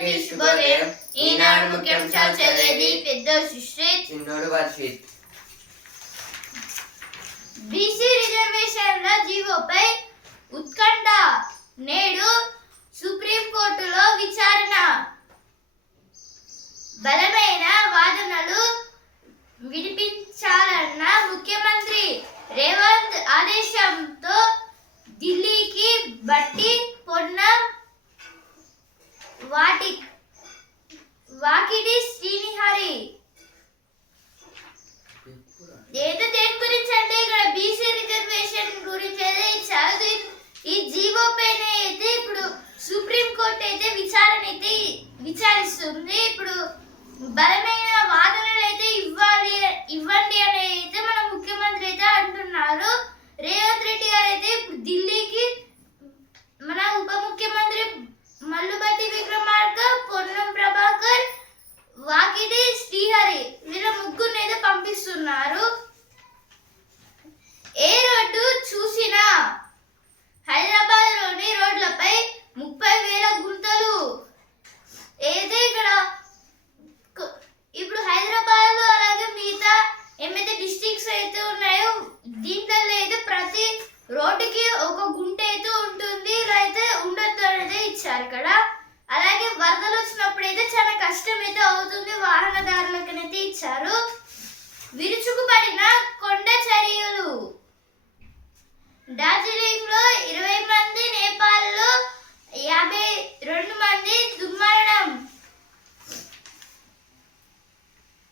శుభోదయం ఈనాడు ముఖ్యాంశాలు చదివేది పెద్ద సుశ్రీత్. చిన్నోడు వర్షిత్ బీసీ రిజర్వేషన్ల జీవోపై ఉత్కంఠ నేడు సుప్రీంకోర్టులో విచారణ. బలమైన వాదనలు వినిపించాలన్న ముఖ్యమంత్రి రేవంత్ ఆదేశంతో ఢిల్లీకి బట్టి పొన్నం వాటి వాకిడి శ్రీనిహరి. ఏదో దేని గురించి అంటే ఇక్కడ బీసీ రిజర్వేషన్ గురించి అయితే ఇచ్చారు ఈ జీవో పైన అయితే ఇప్పుడు సుప్రీం కోర్ట్ అయితే విచారణ అయితే విచారిస్తుంది. ఇప్పుడు బలమైన వాదనలు అయితే ఇవ్వాలి ఇవ్వండి అని అయితే మన ముఖ్యమంత్రి అయితే అంటున్నారు రేవంత్ రెడ్డి గారు అయితే ఇప్పుడు ఢిల్లీకి మన ఉప ముఖ్యమంత్రి మల్లుబట్టి విక్రమార్క పొన్నం ప్రభాకర్ వాకిటి శ్రీహరి వీళ్ళ ముగ్గురు ఏదో పంపిస్తున్నారు. ఏ రోడ్డు చూసినా హైదరాబాద్లోని రోడ్లపై ముప్పై వేల గుంతలు. ఏదే ఇక్కడ ఇప్పుడు హైదరాబాద్లో అలాగే మిగతా ఏమైతే డిస్టిక్స్ అయితే ఉన్నాయో దీంట్లో అయితే ప్రతి రోడ్డుకి ఒక గుంట అయితే ఉంటుంది అయితే ఉండొద్దు అనేది ఇచ్చారు ఇక్కడ. అలాగే వరదలు వచ్చినప్పుడు అయితే చాలా కష్టం అయితే అవుతుంది వాహనదారులకనైతే ఇచ్చారు. విరుచుకుపడిన కొండ చర్యలు. డార్జిలింగ్లో ఇరవై మంది నేపాల్లో యాభై రెండు మంది దుర్మరణం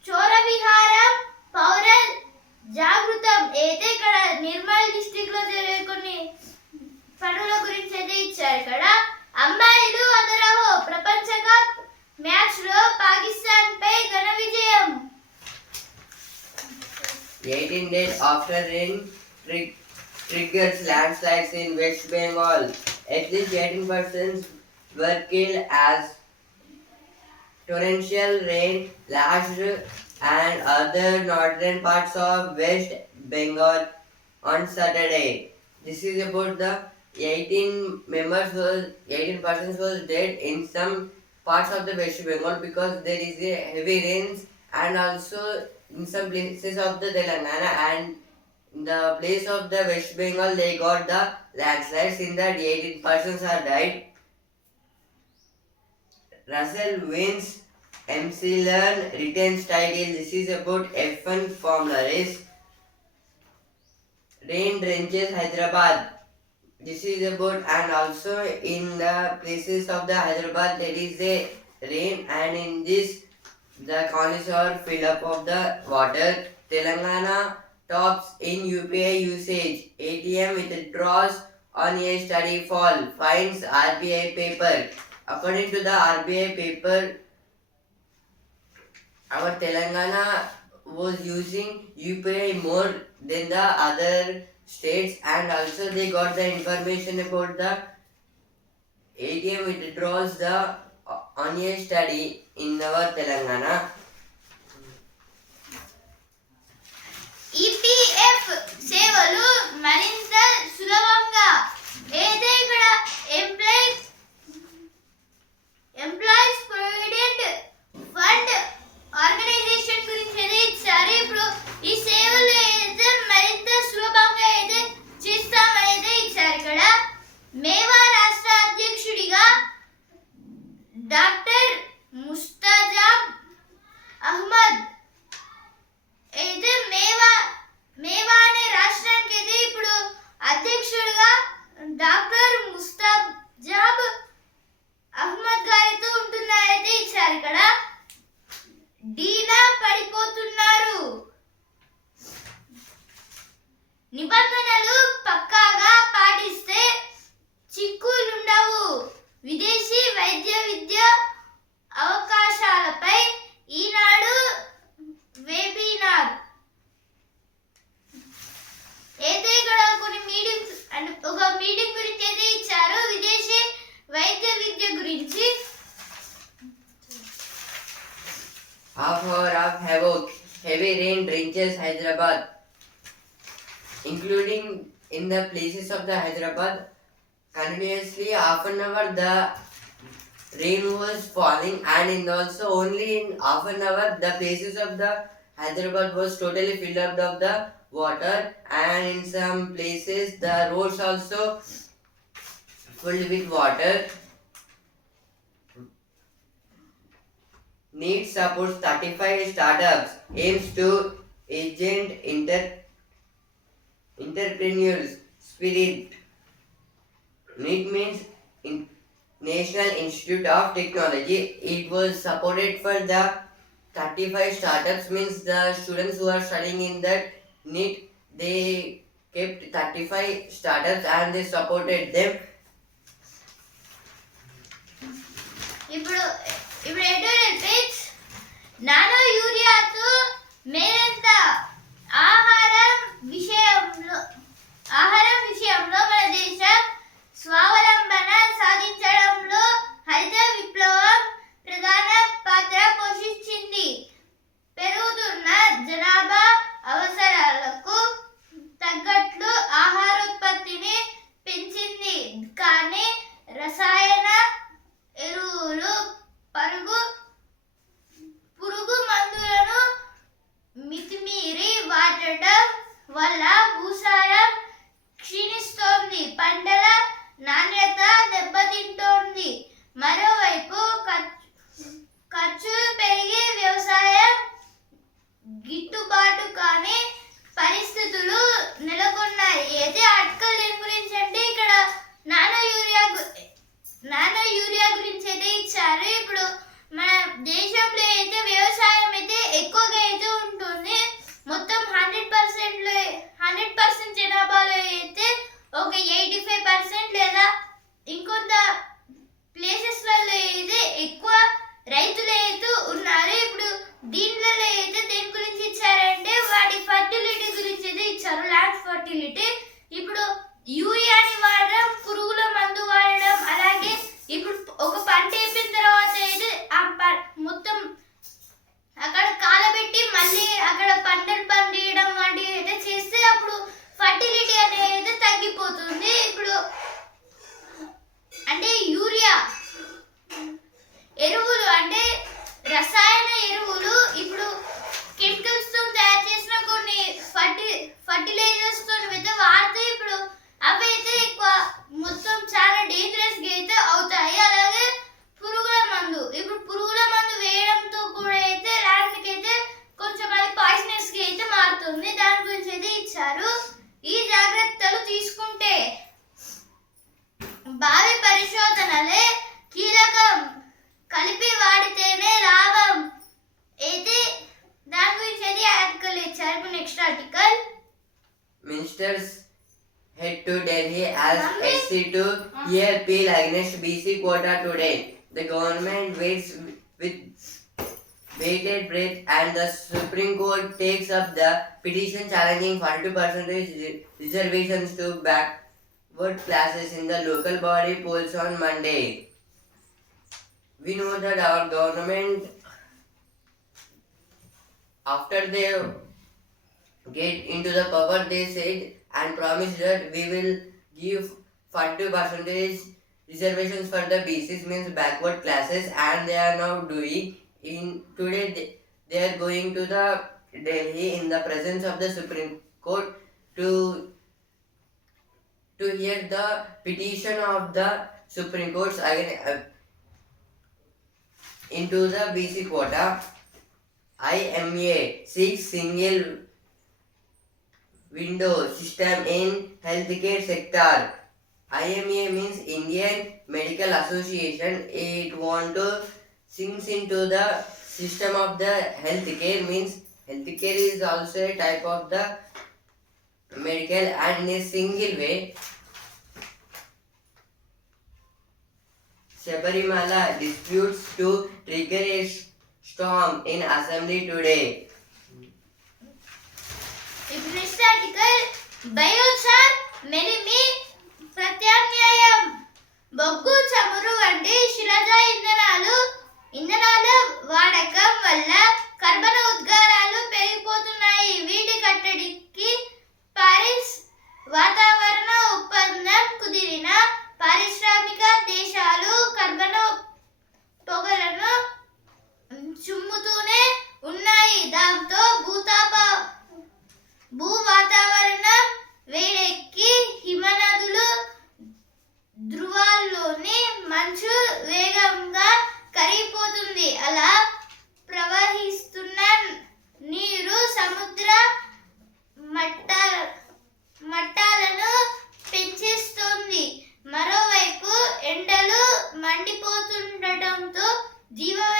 చోర విహారం పౌర జాగృతం అయితే ఇక్కడ నిర్మల్ డిస్ట్రిక్ట్లో జరిగే కొన్ని పనుల గురించి అయితే ఇచ్చారు ఇక్కడ అమ్మాయిలు అదరహో ప్రపంచ కప్ మ్యాచ్లో పాకిస్తాన్ పై ఘన విజయం 18 days after rain trig- triggers landslides in West Bengal. At least 18 persons were killed as torrential rain lashed and other northern parts of West Bengal on Saturday. This is about the 18 members was 18 persons was dead in some parts of the West Bengal because there is a heavy rains and also in some places of the Telangana and the place of the West Bengal they got the landslides in that 18 persons are died. Russell wins MC Learn retains title. This is about F1 Formula race. Rain drenches Hyderabad. This is about and also in the places of the Hyderabad there is a rain and in this the are filled up of the water. Telangana tops in UPI usage. ATM withdraws on a study fall. Finds RBI paper. According to the RBI paper, our Telangana was using UPI more than the other states and also they got the information about the ATM withdraws the on a study in our Telangana. EPF సేవలు మరింత సులభంగా ఏదైనా employees employees provident fund organisation గురించి అయితే ఇచ్చారు ఇప్పుడు ఈ సేవలు అయితే మరింత సులభంగా అయితే చేస్తామని అయితే ఇచ్చారు ఇక్కడ మేవా రాష్ట్ర అధ్యక్షుడిగా డాక్టర్ ముస్తాజాబ్ అహ్మద్ అయితే మేవా మేవా అనే రాష్ట్రానికి అయితే ఇప్పుడు అధ్యక్షుడిగా డాక్టర్ ముస్తాజాబ్ అహ్మద్ గారితో ఉంటున్నారైతే ఇచ్చారు ఇక్కడ డీనా పడిపోతున్నారు. నిబంధనలు పక్కాగా పాటిస్తే చిక్కులుండవు. విదేశీ వైద్య విద్య అవకాశాలపై ఈనాడు వెబినార్. అయితే ఇక్కడ కొన్ని మీటింగ్స్ ఒక మీటింగ్ గురించి అయితే ఇచ్చారు. విదేశీ వైద్య విద్య గురించి Half hour of havoc. Heavy rain drenches Hyderabad, including in the places of the Hyderabad. Continuously, half an hour the rain was falling and in also only in half an hour the places of the Hyderabad was totally filled up of the water and in some places the roads also filled with water. Need supports 35 startups aims to agent inter entrepreneurs spirit. NEET means in National Institute of Technology. It was supported for the 35 startups means the students who are studying in that NEET they kept 35 startups and they supported them. ఇప్పుడు ఇప్పుడు editorial pitch nano యూరియాతో మేరెంత ఆహారం విషయంలో ఆహారం విషయంలో మన దేశం స్వావలంబన సాధించడంలో హరిత విప్లవం ప్రధాన పాత్ర పోషించింది. పెరుగుతున్న జనాభా అవసరాలకు తగ్గట్లు ఆహారోత్పత్తిని పెంచింది. కానీ రసాయన ఎరువులు పరుగు పురుగు మందులను మితిమీరి వాడటం వల్ల భూసారం క్షీణిస్తోంది. పంటల నాణ్యత దెబ్బతింటోంది. మరోవైపు ఖర్చు- ఖర్చులు పెరిగి వ్యవసాయం గిట్టుబాటు కాని పరిస్థితులు నెలకొన్నాయి. అయితే ఆర్టికల్ దేని గురించి అంటే ఇక్కడ నానో యూరియా గు- నానో యూరియా గురించి అయితే ఇచ్చారు. ఇప్పుడు మన దేశంలో అయితే వ్యవసాయం అయితే ఎక్కువగా అయితే ఉంటుంది. మొత్తం హండ్రెడ్ పర్సెంట్ హండ్రెడ్ పర్సెంట్ జనాభాలో అయితే ఒక ఎయిటీ ఫైవ్ పర్సెంట్ లేదా ఇంకొంత ప్లేసెస్లలో అయితే ఎక్కువ రైతులు అయితే ఉన్నారు. ఇప్పుడు దీంట్లో అయితే దేని గురించి ఇచ్చారంటే వాటి ఫర్టిలిటీ గురించి అయితే ఇచ్చారు. Land fertility. ఇప్పుడు యూరియాని వాడడం పురుగుల మందు వాడడం అలాగే Ministers head to Delhi as. SC to hear uh-huh. appeal against BC quota today. The government waits with bated breath and the Supreme Court takes up the petition challenging 42% reservations to backward classes in the local body polls on Monday. We know that our government, after they get into the power, they said and promised that we will give 40 percentage reservations for the BCs means backward classes and they are now doing in today they, are going to the Delhi in the presence of the Supreme Court to to hear the petition of the Supreme Court again uh, into the BC quota. IMA seeks single window system in healthcare sector. IMA means Indian Medical Association. It want to sinks into the system of the healthcare means healthcare is also a type of the medical and in a single way. Sabarimala disputes to trigger a storm in assembly today. If you reach the article by Viva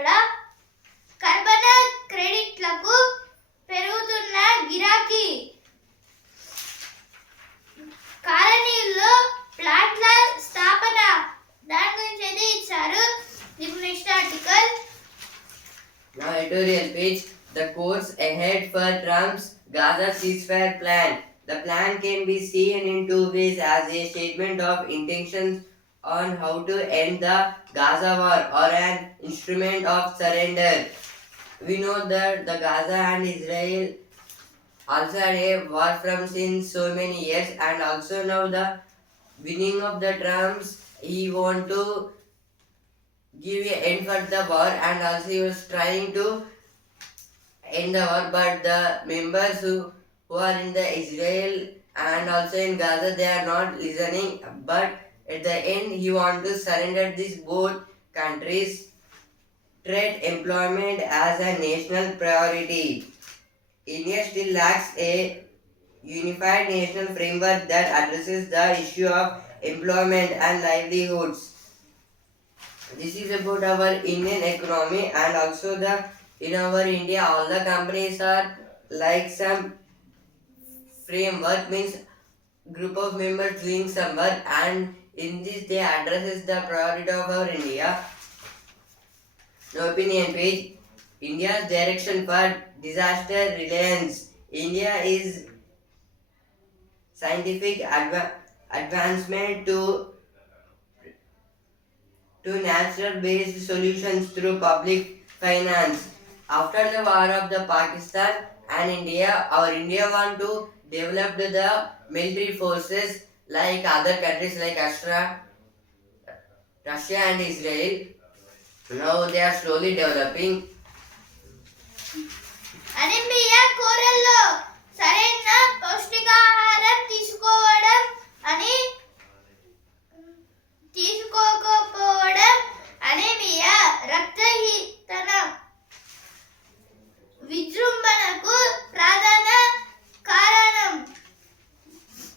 ఇచ్చారు ఇక్కడ కర్బన క్రెడిట్లకు పెరుగుతున్న గిరాకీ కాలనీల్లో ప్లాంట్ల స్థాపన దాని గురించి అయితే ఇచ్చారు ఇప్పుడు next article Now, editorial page The course ahead for Trump's Gaza ceasefire plan. The plan can be seen in two ways as a statement of intentions on how to end the Gaza war or an instrument of surrender. We know that the Gaza and Israel also had a war from since so many years and also now the winning of the Trumps he want to give a end for the war and also he was trying to end the war but the members who, who are in the Israel and also in Gaza they are not listening but at the end he want to surrender these both countries treat employment as a national priority. India still lacks a unified national framework that addresses the issue of employment and livelihoods. This is about our Indian economy and also the in our India all the companies are like some framework means group of members doing some work and in this they addresses the priority of our India. Now opinion page India's direction for disaster reliance. India is scientific adva- advancement to to natural based solutions through public finance. After the war of the Pakistan and India, our India want to develop the military forces like other countries like Russia, Russia and Israel. Now they are slowly developing. Anaemia కూరల్లో సరైన పౌష్టికాహారం తీసుకోవడం అని తీసుకోకపోవడం anaemia రక్తహీనత విజృంభణకు ప్రధాన కారణం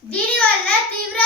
దీనివల్ల తీవ్ర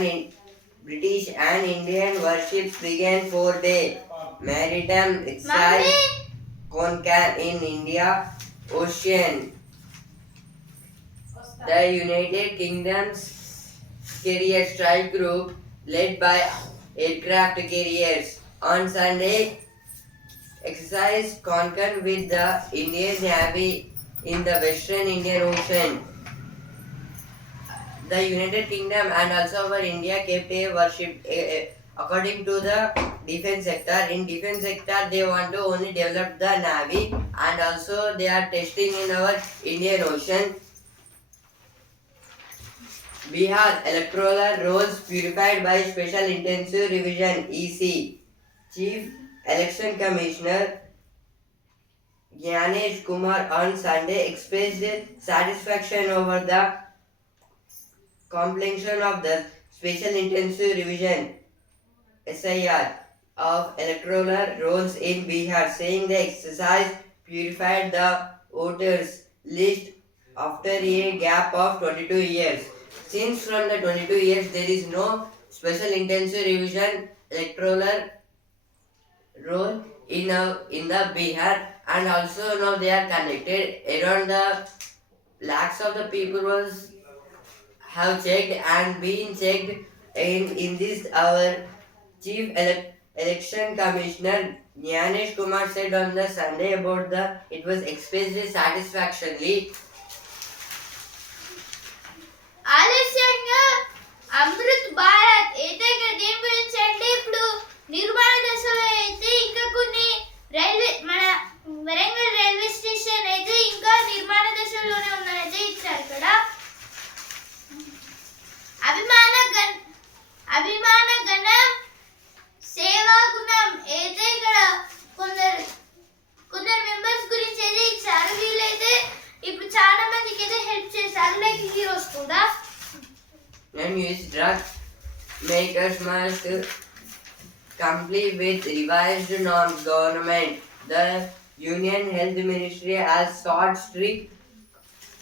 in British and Indian warships began for the maritime exercise conquest in India Ocean. The United Kingdom's carrier strike group led by aircraft carriers on Sunday exercised Konkan with the Indian Navy in the Western Indian Ocean. The United Kingdom and also our India kept a warship. eh, eh, According to the defense sector, in defense sector they want to only develop the navy and also they are testing in our Indian Ocean. Bihar electoral rolls purified by Special Intensive Revision EC. Chief Election Commissioner Gyanesh Kumar on Sunday expressed satisfaction over the completion of the Special Intensive Revision SIR of electoral rolls in Bihar, saying the exercise purified the voters list after a gap of 22 years. Since from the 22 years there is no special intensive revision electoral roll in a, in the Bihar and also now they are connected around the lakhs of the people was have checked and been checked in in this our chief ele- election commissioner Jnanesh Kumar said on the Sunday about the it was expressed satisfactorily ఆలస్యంగా అమృత్ భారత్ అయితే ఇక్కడ దేని గురించి అంటే ఇప్పుడు నిర్మాణ దశలో అయితే ఇంకా కొన్ని రైల్వే మన వరంగల్ రైల్వే స్టేషన్ అయితే ఇంకా నిర్మాణ దశలోనే ఉందని అయితే ఇచ్చారు ఇక్కడ అభిమాన గణ అభిమాన గణం సేవా గుణం అయితే ఇక్కడ కొందరు కొందరు మెంబర్స్ గురించి అయితే ఇచ్చారు వీళ్ళైతే ఇప్పుడు చాలా మందికి అయితే హెల్ప్ చేశారు లైక్ హీరోస్ కూడా and use drug makers must comply with revised norms government. The Union Health Ministry has sought strict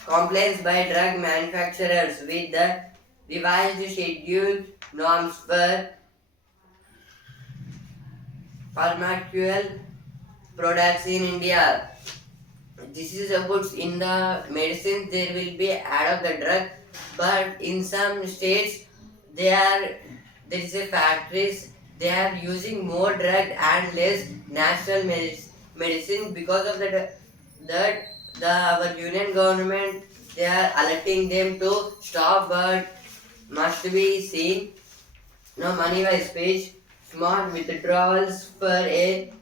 compliance by drug manufacturers with the revised schedule norms for pharmaceutical products in India. This is about in the medicines there will be add of the drug, but in some states they are there is a factories they are using more drug and less natural medicine because of that that the our union government they are alerting them to stop but must be seen no money by speech. smart withdrawals for a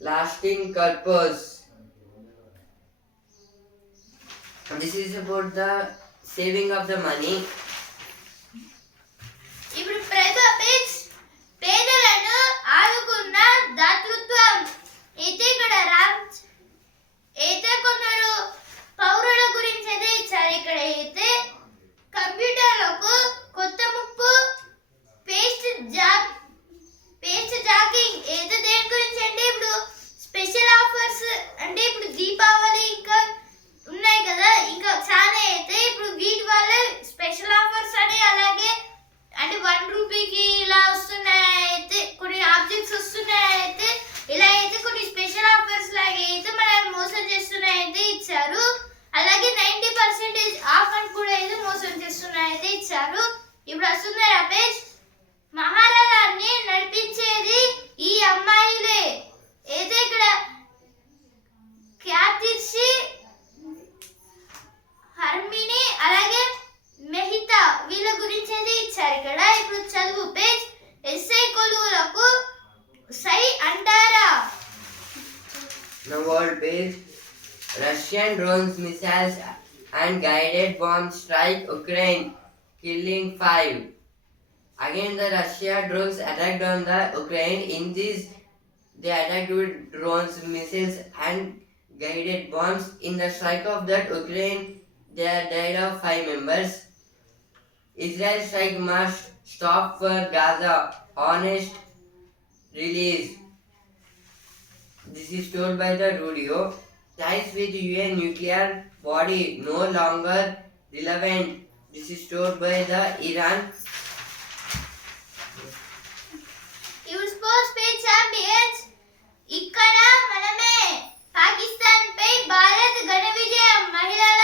lasting purpose this is about the saving of the money ఇప్పుడు ప్రజాపేజ్ పేదలను ఆదుకున్న దాతృత్వం అయితే ఇక్కడ రామ్ అయితే కొందరు పౌరుల గురించి అయితే ఇచ్చారు ఇక్కడ అయితే కంప్యూటర్లకు కొత్త ముప్పు. పేస్ట్ జాబ్ పేస్ట్ జాకింగ్ ఏదో దేని గురించి అంటే ఇప్పుడు స్పెషల్ ఆఫర్స్ అంటే ఇప్పుడు దీపావళి ఇంకా ఉన్నాయి కదా. ఇంకా చాలా అయితే ఇప్పుడు వీటి వల్ల స్పెషల్ ఆఫర్స్ అని అలాగే అంటే వన్ రూపీకి ఇలా వస్తున్నాయి అయితే కొన్ని ఆబ్జెక్ట్స్ వస్తున్నాయి అయితే ఇలా అయితే కొన్ని స్పెషల్ ఆఫర్స్ లాగా అయితే మనల్ని మోసం చేస్తున్నాయి అయితే ఇచ్చారు. అలాగే నైంటీ పర్సెంటేజ్ ఆఫ్ అని కూడా అయితే అయితే ఇచ్చారు. ఇప్పుడు వస్తుంది రమేష్ మహారాజాన్ని నడిపించేది ఈ అమ్మాయిలే. అయితే ఇక్కడ ఖ్యాతిర్షి హర్మిని అలాగే మెహితా వీళ్ళ గురించి అయితే ఇచ్చారు ఇక్కడ. ఇప్పుడు చదువు పేజ్ ఎస్ఐ కొలువులకు సై అంటారా? Now world page Russian drones, missiles and guided bomb strike Ukraine, killing five. Again the Russia drones attacked on the Ukraine. In this they attacked with drones, missiles and guided bombs. In the strike of that Ukraine there died of five members. Israel strike must stop for Gaza. Honest release. This is told by the Rudio. Ties with UN nuclear body no longer relevant. This is stored by the Iran. ఇక్కడ మనమే పాకిస్తాన్ పై భారత్ ఘన విజయం మహిళల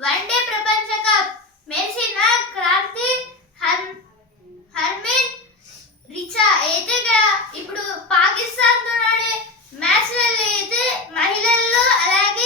one day ప్రపంచ cup మెరిసిన క్రాంతి హర్మిన్ రిచా అయితే ఇప్పుడు పాకిస్తాన్తో ఆడే మ్యాచ్లలో అయితే మహిళల్లో అలాగే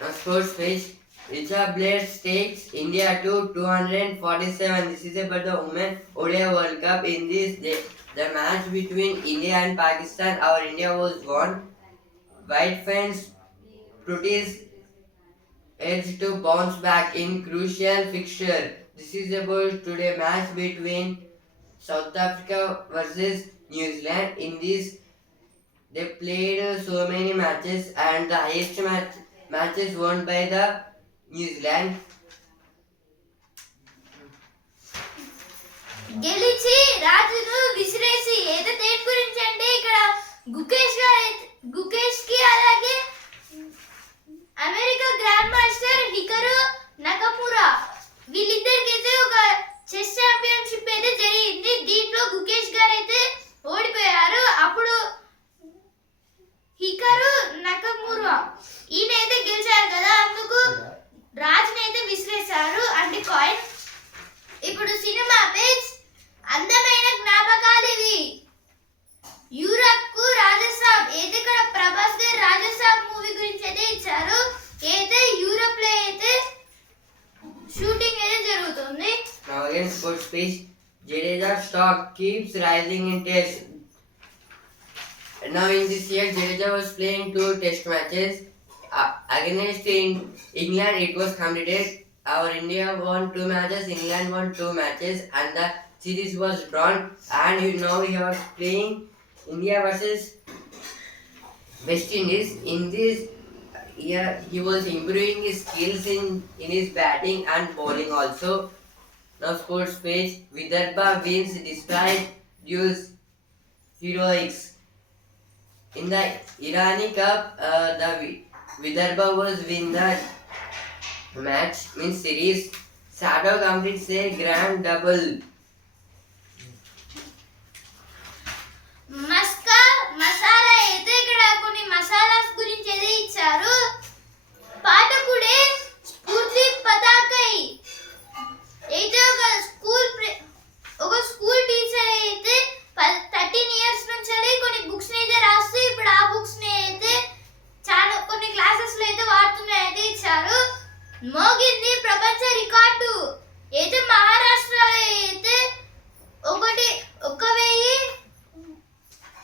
Sports page. Richa Blades takes India to 247. This is about the Women ODI World Cup. In this, the, the match between India and Pakistan, our India was won. White fans protest edge to bounce back in crucial fixture. This is about today match between South Africa versus New Zealand. In this, they played so many matches and the highest match matches won by the New Zealand. గెలిచి రాజును విసిరేసి ఏదో దేని గురించి అంటే ఇక్కడ గుకేష్ గారు అయితే- గుకేష్కి అలాగే America grand master Hikaru Nakamura వీళ్ళిద్దరికి అయితే ఒక చెస్ ఛాంపియన్షిప్ అయితే జరిగింది. దీంట్లో గుకేష్ గారు అయితే ఓడిపోయారు. అప్పుడు హికరు నకమురా ఈయన అయితే గెలిచారు కదా అందుకు రాజుని అయితే విసిరేశారు అంటే కాయిన్ ఇప్పుడు సినిమా పేజ్ అందమైన జ్ఞాపకాలు ఇవి యూరప్కు రాజస్థాన్ అయితే ఇక్కడ ప్రభాస్ గారు రాజస్థాన్ మూవీ గురించి అయితే ఇచ్చారు అయితే యూరప్లో అయితే షూటింగ్ అయితే జరుగుతుంది Now again sports page. Jadeja stock keeps rising in test. Now in this year, Jadeja was playing two test matches. Uh, against in England, it was completed. Our India won two matches, England won two matches, and the series was drawn. And you know he was playing India versus West Indies. In this year, he was improving his skills in, in his batting and bowling also. Now sports page. Vidarbha wins despite Duke's heroics. In the Irani Cup, uh, the Vidarbha was win the match means series. Sado completes a grand double. మస్కా మసాలా అయితే ఇక్కడ కొన్ని మసాలాస్ గురించి అయితే ఇచ్చారు పాఠకుడే స్ఫూర్తి పతాకై అయితే ఒక స్కూల్ ప్రి- ఒక స్కూల్ టీచర్ అయితే థర్టీన్ ఇయర్స్ నుంచి కొన్ని బుక్స్ అయితే రాస్తూ ఇప్పుడు ఆ బుక్స్ని అయితే చాలా కొన్ని క్లాసెస్లో అయితే వాడుతున్నాయి అయితే ఇచ్చారు మోగింది ప్రపంచ రికార్డు అయితే మహారాష్ట్రలో అయితే ఒకటి ఒక వెయ్యి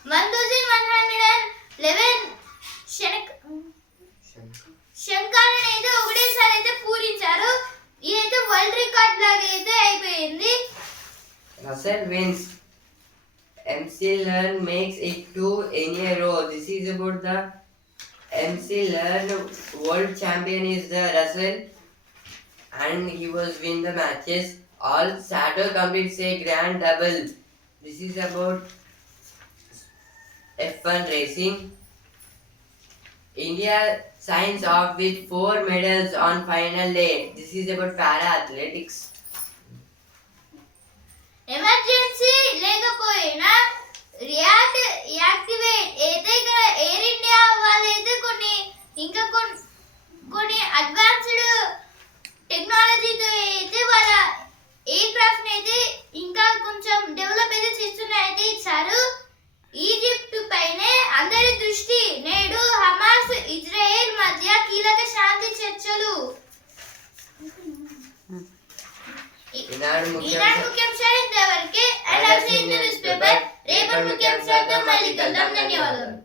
one thousand one hundred and eleven శనక్ శంఖాలను అయితే ఒకటేసారి అయితే పూరించారు ఇదైతే వరల్డ్ రికార్డ్ లాగా అయితే అయిపోయింది Russell wins. MC Learn makes it two in a row. This is about the MC Learn world champion is the Russell and he was win the matches. All Sato completes a grand double. This is about F1 racing. India signs off with four medals on final day. This is about para athletics. Emergency లేకపోయినా react activate అయితే air India వాళ్ళైతే కొన్ని ఇంకా కొన్ని కొన్ని advanced టెక్నాలజీతో అయితే వాళ్ళ ఎయిర్ క్రాఫ్ట్ అయితే ఇంకా కొంచెం డెవలప్ అయితే చేస్తున్నా అయితే ఇచ్చారు. ఈజిప్ట్ పైనే అందరి దృష్టి నేడు హమాస్ ఇజ్రాయెల్ మధ్య కీలక శాంతి చర్చలు. ఈనాడు ముఖ్యాంశాలు ముఖ్యాంశాలు ఇంతవరకే. And newspaper. రేపటి ముఖ్యాంశాలతో మళ్ళీ కలుద్దాం. ధన్యవాదాలు.